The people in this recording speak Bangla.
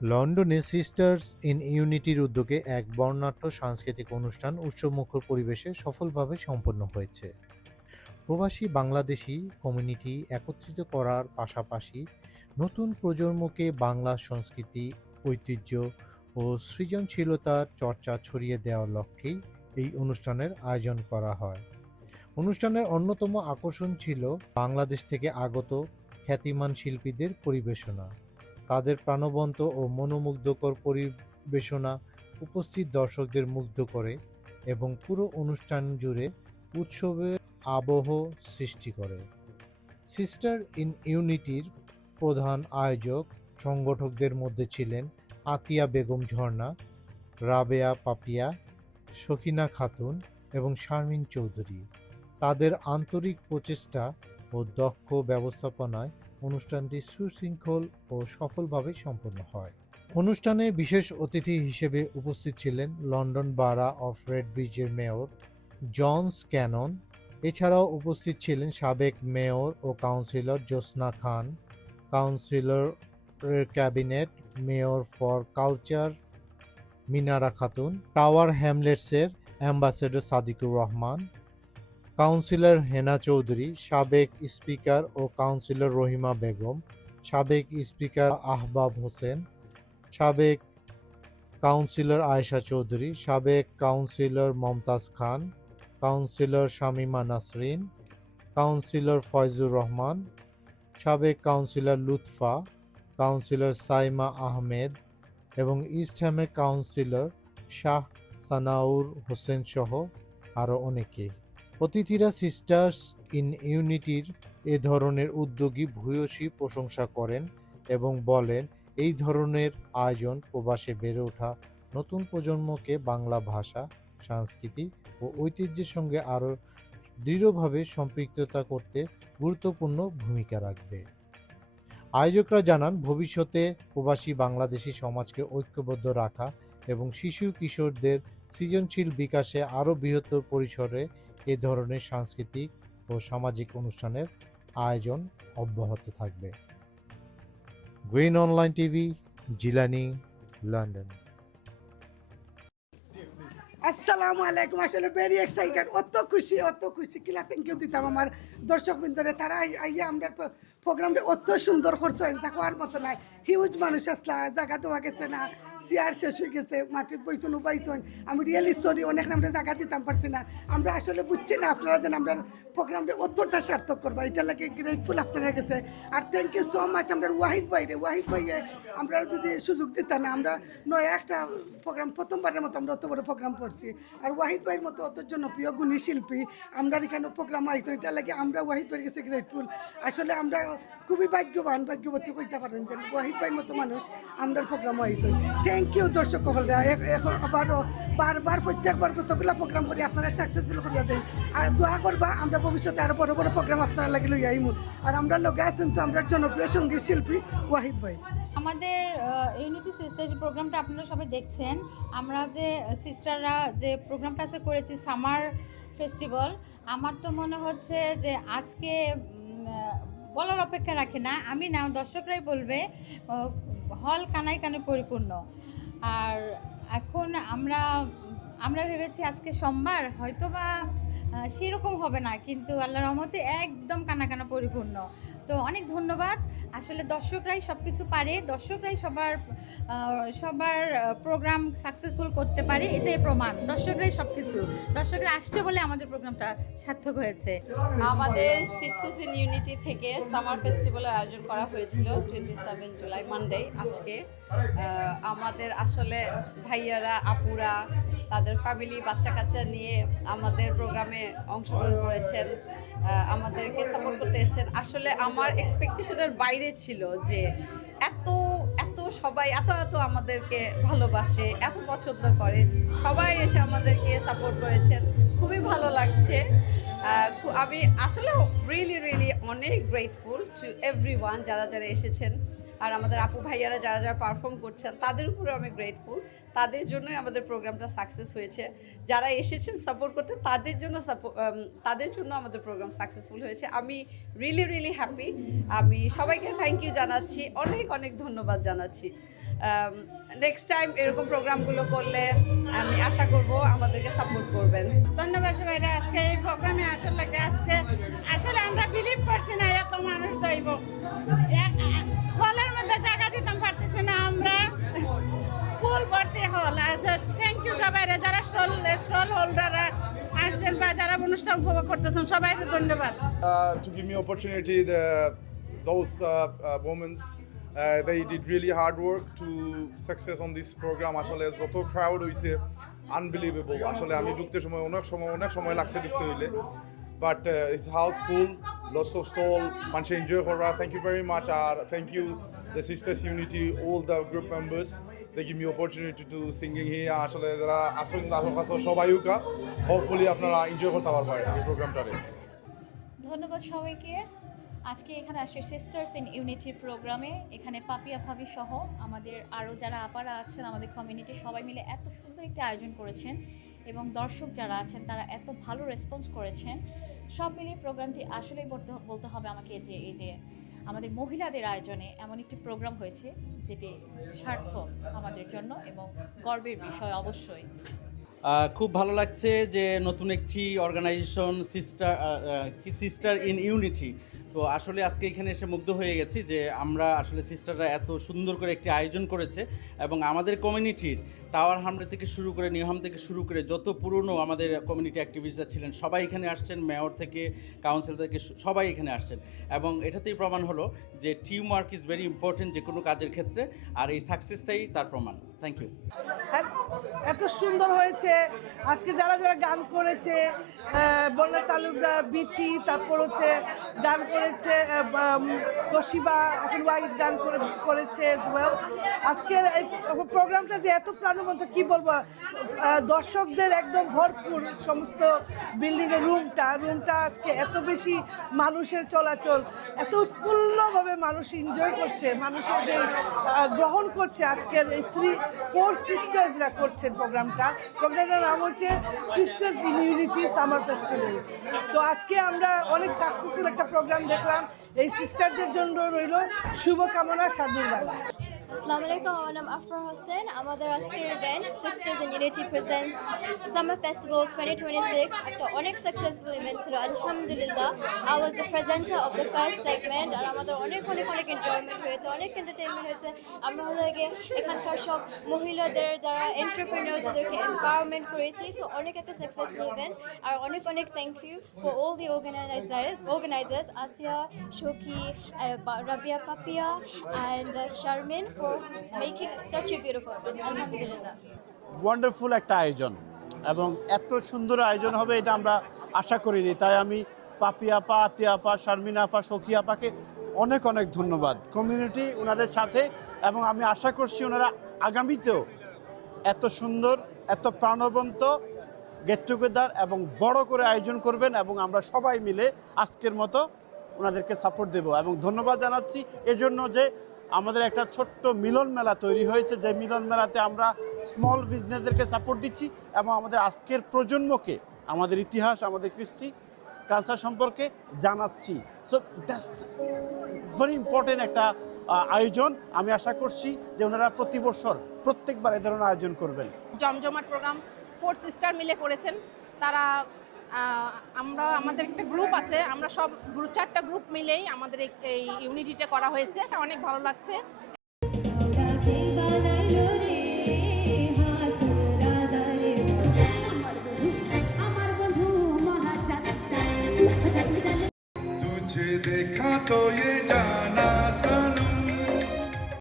লন্ডনে সিস্টার্স ইন ইউনিটির উদ্যোগে এক বর্ণাঢ্য সাংস্কৃতিক অনুষ্ঠান উৎসবমুখর পরিবেশে সফলভাবে সম্পন্ন হয়েছে। প্রবাসী বাংলাদেশি কমিউনিটি একত্রিত করার পাশাপাশি নতুন প্রজন্মকে বাংলা সংস্কৃতি, ঐতিহ্য ও সৃজনশীলতার চর্চা ছড়িয়ে দেওয়ার লক্ষ্যেই এই অনুষ্ঠানের আয়োজন করা হয়। অনুষ্ঠানের অন্যতম আকর্ষণ ছিল বাংলাদেশ থেকে আগত খ্যাতিমান শিল্পীদের পরিবেশনা। তাদের প্রাণবন্ত ও মনোমুগ্ধকর পরিবেশনা উপস্থিত দর্শকদের মুগ্ধ করে এবং পুরো অনুষ্ঠান জুড়ে উৎসবের আবহ সৃষ্টি করে। সিস্টার ইন ইউনিটির প্রধান আয়োজক সংগঠকদের মধ্যে ছিলেন আতিয়া বেগম ঝর্ণা, রাবেয়া পাপিয়া, সখিনা খাতুন এবং শারমিন চৌধুরী। তাদের আন্তরিক প্রচেষ্টা ও দক্ষ ব্যবস্থাপনায় অনুষ্ঠানটি সুশৃঙ্খল ও সফলভাবে সম্পন্ন হয়। অনুষ্ঠানে বিশেষ অতিথি হিসেবে উপস্থিত ছিলেন লন্ডন বারা অফ রেডব্রিজের মেয়র জন স্ক্যানন। এছাড়াও উপস্থিত ছিলেন সাবেক মেয়র ও কাউন্সিলর জ্যোৎস্না খান, কাউন্সিলরের cabinet, mayor for culture Minara Khatun, tower হ্যামলেটসের অ্যাম্বাসেডর সাদিকুর রহমান, কাউন্সিলর হেনা চৌধুরী, সাবেক স্পিকার ও কাউন্সিলর রহিমা বেগম, সাবেক স্পিকার আহবাব হোসেন, সাবেক কাউন্সিলর আয়েশা চৌধুরী, সাবেক councillor Momtaz Khan, councillor Shamima Nasrin, councillor Foyzur Rahman, সাবেক কাউন্সিলর লুৎফা, কাউন্সিলর সাইমা আহমেদ এবং ইস্ট হ্যামের কাউন্সিলর শাহ সানাউর হোসেন সহ আরও অনেকেই। অতিথিরা সিস্টার্স ইন ইউনিটির এ ধরনের উদ্যোগী ভূয়সী প্রশংসা করেন এবং বলেন, এই ধরনের আয়োজন প্রবাসে বেড়ে ওঠা নতুন প্রজন্মকে বাংলা ভাষা, সংস্কৃতি ও ঐতিহ্যের সঙ্গে আরও দৃঢ়ভাবে সম্পৃক্ততা করতে গুরুত্বপূর্ণ ভূমিকা রাখবে। আয়োজকরা জানান, ভবিষ্যতে প্রবাসী বাংলাদেশি সমাজকে ঐক্যবদ্ধ রাখা এবং শিশু কিশোরদের সৃজনশীল বিকাশে আরও বৃহত্তর পরিসরে এ ধরনের সাংস্কৃতিক ও সামাজিক অনুষ্ঠানের আয়োজন অব্যাহত থাকবে। Green online TV, Jilani, London. আসসালামু আলাইকুম। আসলে ভেরি এক্সাইটেড, অত খুশি কিলা থ্যাংক ইউ দিতাম আমার দর্শক বিন্দরে। তারা আইয়া আমরা প্রোগ্রামটা অত সুন্দর করছো, দেখো আর মতো নাই। হিউজ মানুষ আসলা, জায়গা দেওয়া গেছে না, চেয়ার শেষ হয়ে গেছে, মাটির বইছন উপাইছন। আমি রিয়েলি সরি, অনেক আমরা জায়গা দিতাম পারছি না। আমরা আসলে বুঝছি না আপনারা যেন আমরা প্রোগ্রামটা অতটা সার্থক করবো, এটা লাগে গ্রেটফুল আপনারা গেছে। আর থ্যাংক ইউ সো মাচ আমরা ওয়াহিদ ভাইয়ে আমরা যদি সুযোগ দিতাম না, আমরা নয়া একটা প্রোগ্রাম প্রথমবারের মতো আমরা অত বড় প্রোগ্রাম করছি। আর ওয়াহিদ ভাইয়ের মতো অত জনপ্রিয় গুণী শিল্পী আমরা এখানে প্রোগ্রাম আইসি, এটা লাগে আমরা ওয়াহিদ ভাইয়ের কাছে গ্রেটফুল। আসলে আমরা খুবই ভাগ্যবতী কইতে পারেন যে ওয়াহিদ ভাইয়ের মতো মানুষ আমরা প্রোগ্রাম আইসি। থ্যাংক ইউ দর্শক হলরা। এখন আবারও বারবার প্রত্যেকবার যতগুলো প্রোগ্রাম করি আপনারা সাকসেসফুল করিয়া দেন। আর দোয়া করবা আমরা ভবিষ্যতে আরও বড় বড় প্রোগ্রাম আপনারা লাগে লইয়া আইমু। আর আমরা লগে আছেন তো আমরা জনপ্রিয় সঙ্গীত শিল্পী ওয়াহিদ ভাই। আমাদের ইউনিটি সিস্টার যে প্রোগ্রামটা আপনারা সবাই দেখছেন, আমরা যে সিস্টাররা যে প্রোগ্রামটা আছে করেছি সামার ফেস্টিভ্যাল, আমার তো মনে হচ্ছে যে আজকে বলার অপেক্ষা রাখে না, আমি না দর্শকরাই বলবে, হল কানায় কানে পরিপূর্ণ। আর এখন আমরা আমরা ভেবেছি আজকে সোমবার হয়তোবা সেরকম হবে না, কিন্তু আল্লাহর রহমতে একদম কানা কানা পরিপূর্ণ। তো অনেক ধন্যবাদ। আসলে দর্শকরাই সব কিছু পারে, দর্শকরাই সবার প্রোগ্রাম সাকসেসফুল করতে পারে, এটাই প্রমাণ। দর্শকরাই সব কিছু, দর্শকরা আসছে বলে আমাদের প্রোগ্রামটা সার্থক হয়েছে। আমাদের সিস্টার্স ইন ইউনিটি থেকে সামার ফেস্টিভ্যালের আয়োজন করা হয়েছিল 27 জুলাই মানডে আজকে। আমাদের আসলে ভাইয়ারা, আপুরা তাদের ফ্যামিলি, বাচ্চা কাচ্চা নিয়ে আমাদের প্রোগ্রামে অংশগ্রহণ করেছেন, আমাদেরকে সাপোর্ট করতে এসেছেন। আসলে আমার এক্সপেকটেশনের বাইরে ছিল যে এত এত সবাই এত আমাদেরকে ভালোবাসে, এত পছন্দ করে, সবাই এসে আমাদেরকে সাপোর্ট করেছেন, খুবই ভালো লাগছে। আমি আসলে রিয়েলি অনেক গ্রেটফুল টু এভরিওয়ান যারা এসেছেন। আর আমাদের আপু ভাইয়ারা যারা পারফর্ম করছেন তাদের উপরে আমি গ্রেটফুল। তাদের জন্যই আমাদের প্রোগ্রামটা সাকসেস হয়েছে। যারা এসেছেন সাপোর্ট করতে তাদের জন্য আমাদের প্রোগ্রাম সাকসেসফুল হয়েছে। আমি রিয়েলি হ্যাপি। আমি সবাইকে থ্যাংক ইউ জানাচ্ছি, অনেক ধন্যবাদ জানাচ্ছি। নেক্সট টাইম এরকম প্রোগ্রামগুলো করলে আমি আশা করব আমাদেরকে সাপোর্ট করবেন। ধন্যবাদ সবাইরা আজকে এই প্রোগ্রামে আসার লাগে। আসলে আমরা বিলিভ করছি না এত মানুষ দইব, হলের মধ্যে জায়গা দিতাম পারতেছি না, আমরা ফুল ভর্তি হল। থ্যাংক ইউ সবাইরা, যারা স্টল হোল্ডাররা আসছেন বা যারা অনুষ্ঠান উপভোগ করতেছেন সবাইকে ধন্যবাদ। To give me opportunity, those women, they did really hard work to success on this program. আসলে যত crowd হইছে unbelievable, আসলে আমি ঢুকতে অনেক সময় লাগছে ঢুকতে হইলে, but it's house full, lots of stall, মানুষ এনজয় করা। Thank you very much, আর thank you the Sisters Unity, all the group members. They give me opportunity to singing here. আসলে যারা আসুন সবাই hopefully আপনারা এনজয় করতে পারবেন এই প্রোগ্রামটারে। ধন্যবাদ সবাইকে। আজকে এখানে আসছে সিস্টার্স ইন ইউনিটি প্রোগ্রামে। এখানে পাপিয়া ভাবি সহ আমাদের আরও যারা আপারা আছেন, আমাদের কমিউনিটি সবাই মিলে এত সুন্দর একটি আয়োজন করেছেন এবং দর্শক যারা আছেন তারা এত ভালো রেসপন্স করেছেন। সব মিলিয়ে প্রোগ্রামটি আসলেই বলতে হবে আমাকে যে এই যে আমাদের মহিলাদের আয়োজনে এমন একটি প্রোগ্রাম হয়েছে যেটি সার্থক আমাদের জন্য এবং গর্বের বিষয় অবশ্যই। খুব ভালো লাগছে যে নতুন একটি অর্গানাইজেশন সিস্টার ইন ইউনিটি। তো আসলে আজকে এখানে এসে মুগ্ধ হয়ে গেছি যে আমরা আসলে সিস্টাররা এত সুন্দর করে একটি আয়োজন করেছে এবং আমাদের কমিউনিটির টাওয়ার হামলে থেকে শুরু করে নিউহাম থেকে শুরু করে যত পুরনো আমাদের কমিউনিটি অ্যাক্টিভিস্টরা ছিলেন সবাই এখানে আসছেন, মেয়র থেকে কাউন্সিল থেকে সবাই এখানে আসছেন এবং এটাতেই প্রমাণ হলো যে team work is very important যে কোনো কাজের ক্ষেত্রে, আর এই সাকসেসটাই তার প্রমাণ। Thank you. এত সুন্দর হয়েছে আজকে, যারা যারা গান করেছে, বন্যা তালুকদার, বিথি, তারপর হচ্ছে গান করেছে কশিবা, এখন ওয়াইড গান করেছে। আজকের এই প্রোগ্রামটা যে এত প্রাণবন্ত কি বলবো, দর্শকদের একদম ভরপুর সমস্ত বিল্ডিংয়ের রুমটা আজকে এত বেশি মানুষের চলাচল, এত উৎফুল্লভাবে মানুষ এনজয় করছে, মানুষের যে গ্রহণ করছে আজকের এই 4 সিস্টার্সরা করছেন প্রোগ্রামটার নাম হচ্ছে sisters in unity summer festival. তো আজকে আমরা অনেক সাকসেসফুল একটা প্রোগ্রাম দেখলাম। এই সিস্টারদের জন্য রইল শুভকামনা, সাধুবাদ। আসসালামু আলাইকুম, আমার নাম আফরা হোসেন। আমাদের আজকের event sisters in unity presents summer festival 2026 একটা অনেক সাকসেসফুল ইভেন্ট ছিল আলহামদুলিল্লাহ। I was the presenter of the first segment, আর আমাদের অনেক এনজয়মেন্ট হয়েছে, অনেক এন্টারটেনমেন্ট হয়েছে। আমরা হলো গিয়ে এখানকার সব মহিলাদের যারা এন্টারপ্রেনার্স ওদেরকে এম্পাওয়ারমেন্ট করেছি। সো অনেক একটা সাকসেসফুল ইভেন্ট, আর অনেক thank you for all the organisers Atia, Sakhi, Rabia, Papia and Sharmin for making such a beautiful event. Alhamdulillah. Wonderful একটা আয়োজন এবং এত সুন্দর আয়োজন হবে এটা আমরা আশা করিনি। তাই আমি পাপি আপা, আতিয়া আপা, শারমিন আপা, সখী আপাকে অনেক ধন্যবাদ। কমিউনিটি ওনাদের সাথে, এবং আমি আশা করছি ওনারা আগামীতেও এত সুন্দর, এত প্রাণবন্ত গেট টুগেদার এবং বড় করে আয়োজন করবেন এবং আমরা সবাই মিলে আজকের মতো ওনাদেরকে সাপোর্ট দেব। এবং ধন্যবাদ জানাচ্ছি এজন্য যে আমাদের একটা ছোট্ট মিলন মেলা তৈরি হয়েছে, যে মিলন মেলাতে আমরা স্মল বিজনেসদেরকে সাপোর্ট দিচ্ছি এবং আমাদের আজকের প্রজন্মকে আমাদের ইতিহাস, আমাদের কৃষ্টি কালচার সম্পর্কে জানাচ্ছি। সো দ্যাটস ভেরি ইম্পর্টেন্ট একটা আয়োজন। আমি আশা করছি যে ওনারা প্রতি বছর প্রত্যেকবার এ ধরনের আয়োজন করবেন। জমজমাট প্রোগ্রাম 4 সিস্টার মিলে করেছেন তারা। আমাদের একটা গ্রুপ আছে, আমরা সব 4টা গ্রুপ মিলেই আমাদের এই ইউনিটিটা করা হয়েছে। অনেক ভালো লাগছে। तुझे देखा तो ये जाना सन